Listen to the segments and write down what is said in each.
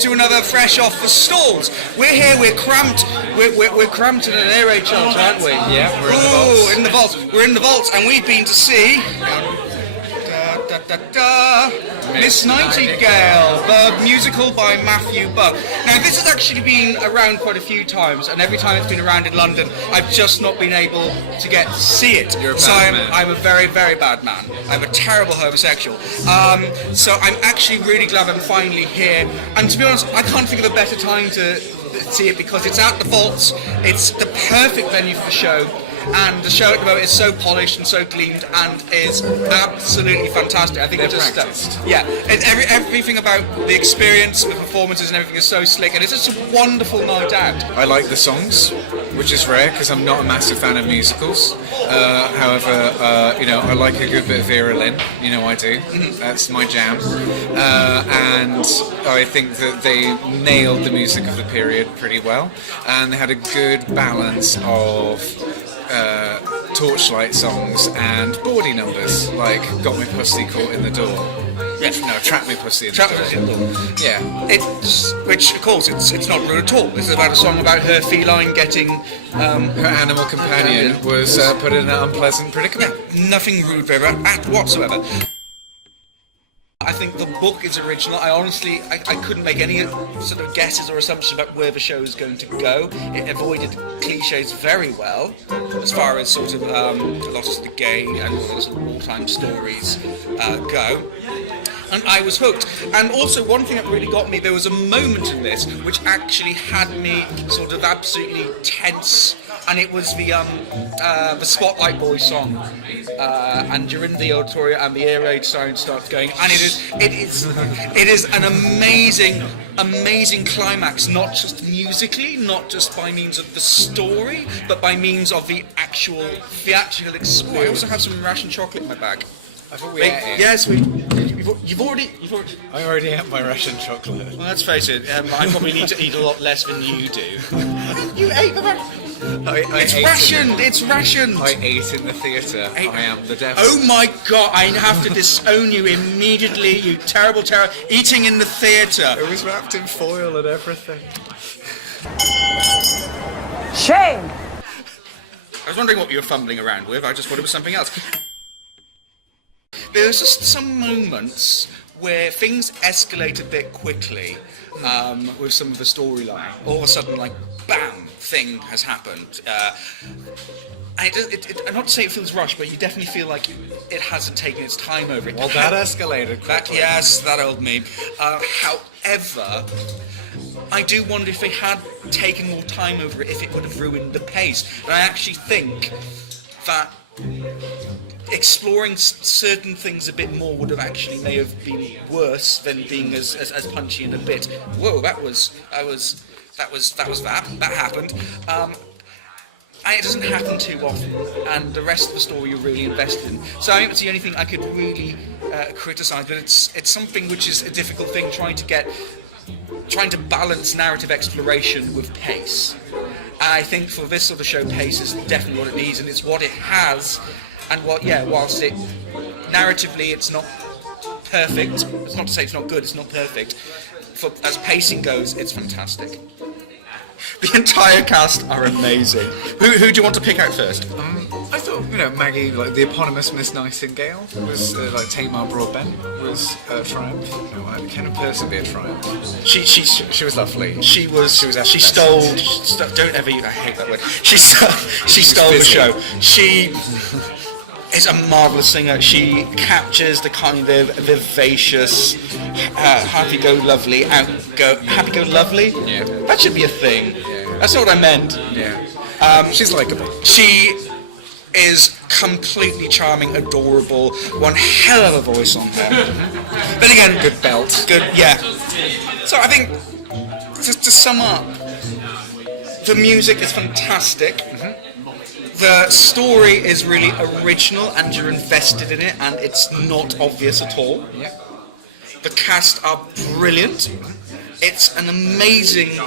to another Fresh Off the Stalls. We're here, we're cramped in an air raid shelter, aren't we? Yeah, we're in the vaults. In the vaults. We're in the vaults, and we've been to see Miss Nightingale, the musical by Matthew Bugg. Now, this has actually been around quite a few times, and every time it's been around in London, I've just not been able to get to see it. You're a bad man. I'm a very, very bad man. I'm a terrible homosexual. So I'm actually really glad I'm finally here. And to be honest, I can't think of a better time to see it because it's at the vaults. It's the perfect venue for the show. And the show at the moment is so polished and so gleamed and is absolutely fantastic. I think everything about the experience, the performances and everything is so slick, and it's just a wonderful night out. I like the songs, which is rare because I'm not a massive fan of musicals. However, I like a good bit of Vera Lynn. You know I do. Mm-hmm. That's my jam. And I think that they nailed the music of the period pretty well, and they had a good balance of Torchlight songs and bawdy numbers, like Got Me Pussy Caught in the Door. Yeah. No, Trap Me Pussy in the Door. Yeah. Which, of course, it's not rude at all. It's about a song about her feline getting... her animal companion was put in an unpleasant predicament. Yeah, nothing rude there at whatsoever. I think the book is original. I couldn't make any sort of guesses or assumptions about where the show is going to go. It avoided cliches very well, as far as sort of a lot of the gay and all those wartime stories go. And I was hooked. And also, one thing that really got me, there was a moment in this which actually had me sort of absolutely tense, and it was the Spotlight Boys song. And you're in the auditorium, and the air raid siren starts going, and it is an amazing climax, not just musically, not just by means of the story, but by means of the actual theatrical experience. I also have some ration chocolate in my bag. I thought we ate it. Yes, you've already. I already ate my Russian chocolate. Well, let's face it. I probably need to eat a lot less than you do. You ate the It's rationed. It's rationed. I ate in the theatre. I am the devil. Oh my God! I have to disown you immediately. You terrible terror! Eating in the theatre. It was wrapped in foil and everything. Shame. I was wondering what you were fumbling around with. I just thought it was something else. There's just some moments where things escalate a bit quickly with some of the storyline. All of a sudden, like, bam, thing has happened. And not to say it feels rushed, but you definitely feel like it hasn't taken its time over it. Well, that escalated quickly. Yes, that old meme. However, I do wonder if they had taken more time over it, if it would have ruined the pace. And I actually think that exploring certain things a bit more would have actually may have been worse than being as punchy and a bit. Whoa, that happened. And it doesn't happen too often, and the rest of the story you're really invested in. So I think that's the only thing I could really criticise, but it's something which is a difficult thing, trying to balance narrative exploration with pace. And I think for this sort of show, pace is definitely what it needs, and it's what it has. And whilst narratively it's not perfect, it's not to say it's not good, it's not perfect. As pacing goes, it's fantastic. The entire cast are amazing. Who do you want to pick out first? I thought, Maggie, like the eponymous Miss Nightingale, was like Tamar Broadbent was a triumph. Can a person be a triumph? She was lovely. She stole. Don't ever. I hate that word. She stole the show. She is a marvellous singer. She captures the kind of vivacious, happy-go-lovely. Yeah. That should be a thing. Yeah. That's not what I meant. Yeah. She's likeable. She is completely charming, adorable. One hell of a voice on her. Then again, good belt. Good, yeah. So I think, to sum up, the music is fantastic. Mm-hmm. The story is really original and you're invested in it, and it's not obvious at all. Yeah. The cast are brilliant. It's an amazing...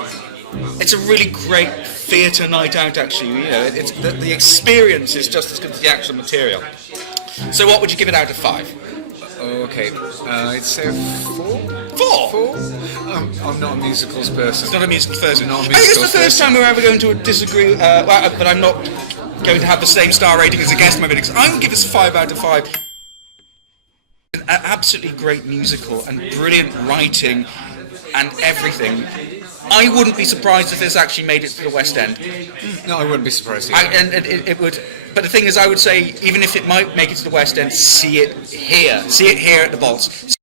It's a really great theatre night out, actually. It's the experience is just as good as the actual material. So what would you give it out of 5? Okay, I'd say a 4. 4? I'm not a musicals person. It's not a musical person. Not a I think it's the musicals first person. time we're ever going to disagree, but I'm not going to have the same star rating as a guest member, because I would give this 5 out of 5. An absolutely great musical and brilliant writing and everything. I wouldn't be surprised if this actually made it to the West End. No, I wouldn't be surprised either. And it would. But the thing is, I would say, even if it might make it to the West End, see it here. See it here at the Bolts.